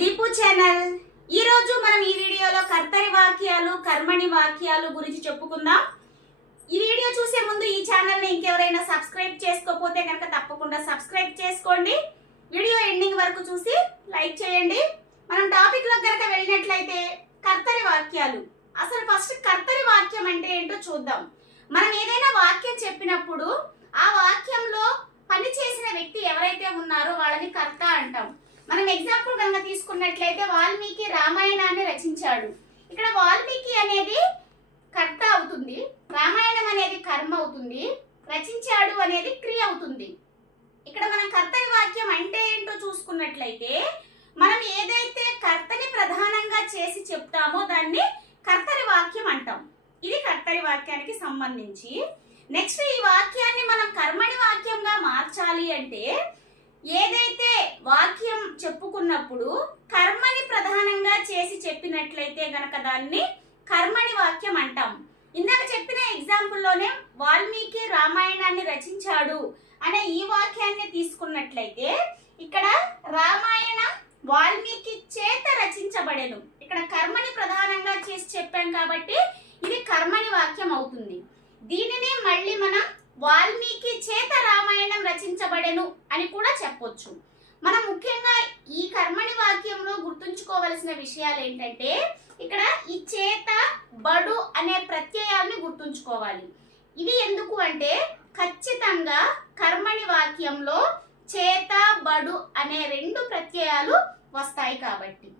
Deepu channel. ఈ రోజు మనం ఈ వీడియోలో కర్తరి వాక్యాలు కర్మణి వాక్యాలు గురించి చెప్పుకుందాం. ఈ వీడియో చూసే ముందు ఈ ఛానల్ ని ఇంకెవరైనా సబ్స్క్రైబ్ చేసుకోకపోతే కనుక తప్పకుండా సబ్స్క్రైబ్ చేసుకోండి. వీడియో ఎండింగ్ వరకు చూసి లైక్ చేయండి. మనం టాపిక్ లో కనుక వెళ్ళినట్లయితే కర్తరి వాక్యాలు. అసలు ఫస్ట్ కర్తరి వాక్యం అంటే ఏంటో చూద్దాం. మనం ఏదైనా వాక్యం చెప్పినప్పుడు ఆ వాక్యంలో పని చేసిన వ్యక్తి ఎవరైతే ఉన్నారో వాళ్ళని కర్త అంటాం. మనం ఎగ్జాంపుల్ కనుక తీసుకున్నట్లయితే వాల్మీకి రామాయణాన్ని రచించాడు. ఇక్కడ వాల్మీకి అనేది కర్త అవుతుంది, రామాయణం అనేది కర్మ అవుతుంది, రచించాడు అనేది క్రియ అవుతుంది. ఇక్కడ మనం కర్తరి వాక్యం అంటే ఏంటో చూసుకున్నట్లయితే మనం ఏదైతే కర్తని ప్రధానంగా చేసి చెప్తామో దాన్ని కర్తరి వాక్యం అంటాం. ఇది కర్తరి వాక్యానికి సంబంధించి. నెక్స్ట్ ఈ వాక్యాన్ని మనం కర్మణి వాక్యంగా మార్చాలి అంటే ఏదైతే వాక్యం చెప్పుకున్నప్పుడు కర్మని ప్రధానంగా చేసి చెప్పినట్లయితే గనక దాన్ని కర్మణి వాక్యం అంటాం. ఇందాక చెప్పిన ఎగ్జాంపుల్లోనే వాల్మీకి రామాయణాన్ని రచించాడు అనే ఈ వాక్యాన్ని తీసుకున్నట్లయితే ఇక్కడ రామాయణం వాల్మీకి చేత రచించబడెను. ఇక్కడ కర్మని ప్రధానంగా చేసి చెప్పాం కాబట్టి ఇది కర్మణి వాక్యం అవుతుంది. దీనిని మళ్ళీ మనం వాల్మీకి చేత రామాయణం రచించబడెను అని కూడా చెప్పొచ్చు. మనం ముఖ్యంగా ఈ కర్మణి వాక్యంలో గుర్తుంచుకోవలసిన విషయాలు ఏంటంటే ఇక్కడ ఈ చేత బడు అనే ప్రత్యయాన్ని గుర్తుంచుకోవాలి. ఇది ఎందుకు అంటే ఖచ్చితంగా కర్మణి వాక్యంలో చేత బడు అనే రెండు ప్రత్యయాలు వస్తాయి కాబట్టి.